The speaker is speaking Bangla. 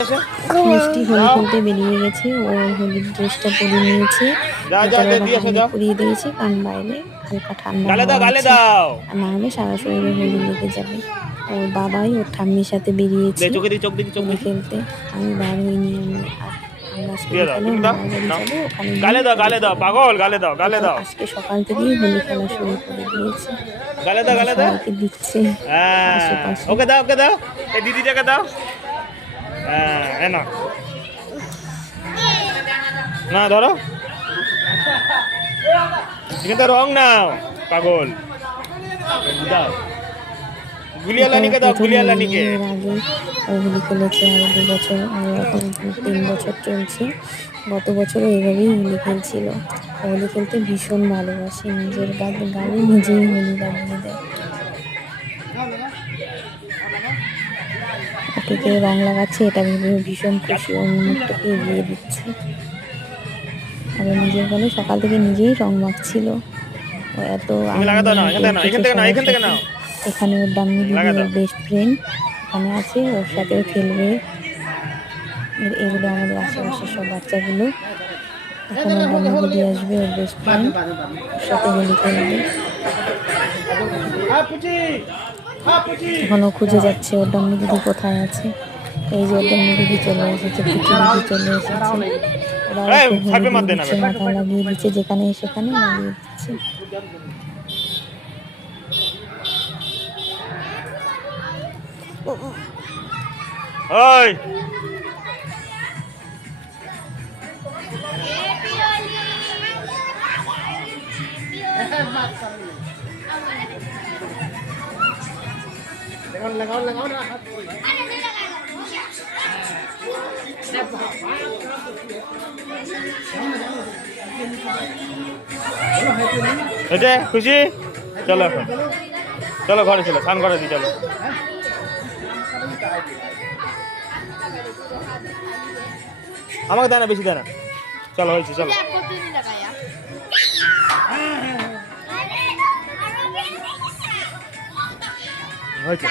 মিষ্টি হোলি খেলতে বেরিয়ে গেছে, ও হোলির ড্রেসটা পরে নিয়েছে, পরিয়ে দিয়েছে, কারণ বাইরে হালকা ঠান্ডা আছে, আর না হলে সারা শরীরে হোলি লেগে যাবে। ওর বাবাই ওর ঠাম্মির সাথে বেরিয়েছে হোলি খেলতে, আমি বার হইনি। আজকে সকাল থেকেই হোলি খেলা শুরু করে দিয়েছে, সবাইকে দিচ্ছে দিদিটাকে দাও। না ধরো, কিন্তু রং নাও পাগল। গুলিয়ালানিকে দাও, গুলিয়ালানিকে। এর আগে হোলি খেলেছে আরো 2 বছর, আর এখন 3 বছর চলছে। গত বছরও এইভাবেই হোলি খেলছিল। হোলি খেলতে ভীষণ ভালোবাসে, নিজের গালে নিজেই হোলি লাগিয়ে দেয়। ওকে কেউ রং লাগাচ্ছে এটা ভেবে ভীষণ খুশি, ওর মুখটাকে এগিয়ে দিচ্ছে। আর নিজের গালে সকাল থেকে নিজেই রং মাখছিল। ও এত এখানে ওর ডাম্মি দিদি, ওর বেস্ট ফ্রেন্ড এখানে আছে, ওর সাথেও খেলবে। এগুলো আমাদের আশেপাশের সব বাচ্চাগুলো। এখন ওর ডাম্মি দিদি আসবে, ওর বেস্ট ফ্রেন্ড, ওর সাথে হোলি খেলবে। এখনও খুঁজে যাচ্ছে ওর ডাম্মি দিদি কোথায় আছে। এই যে ওর ডাম্মি দিদি চলে এসেছে, পুচি দিদি চলে এসেছে। ওরা মাথা লাগিয়ে দিচ্ছে, যেখানে সেখানে লাগিয়ে দিচ্ছে। ওই लगाओ ना हाथ। খুশি, চলো এখন চলো ঘরে, চলো স্নান করে দিই, চলো। আমাকে দেয় না, বেশি দেয় না, চলো হয়েছে, চলো। হয়েছে।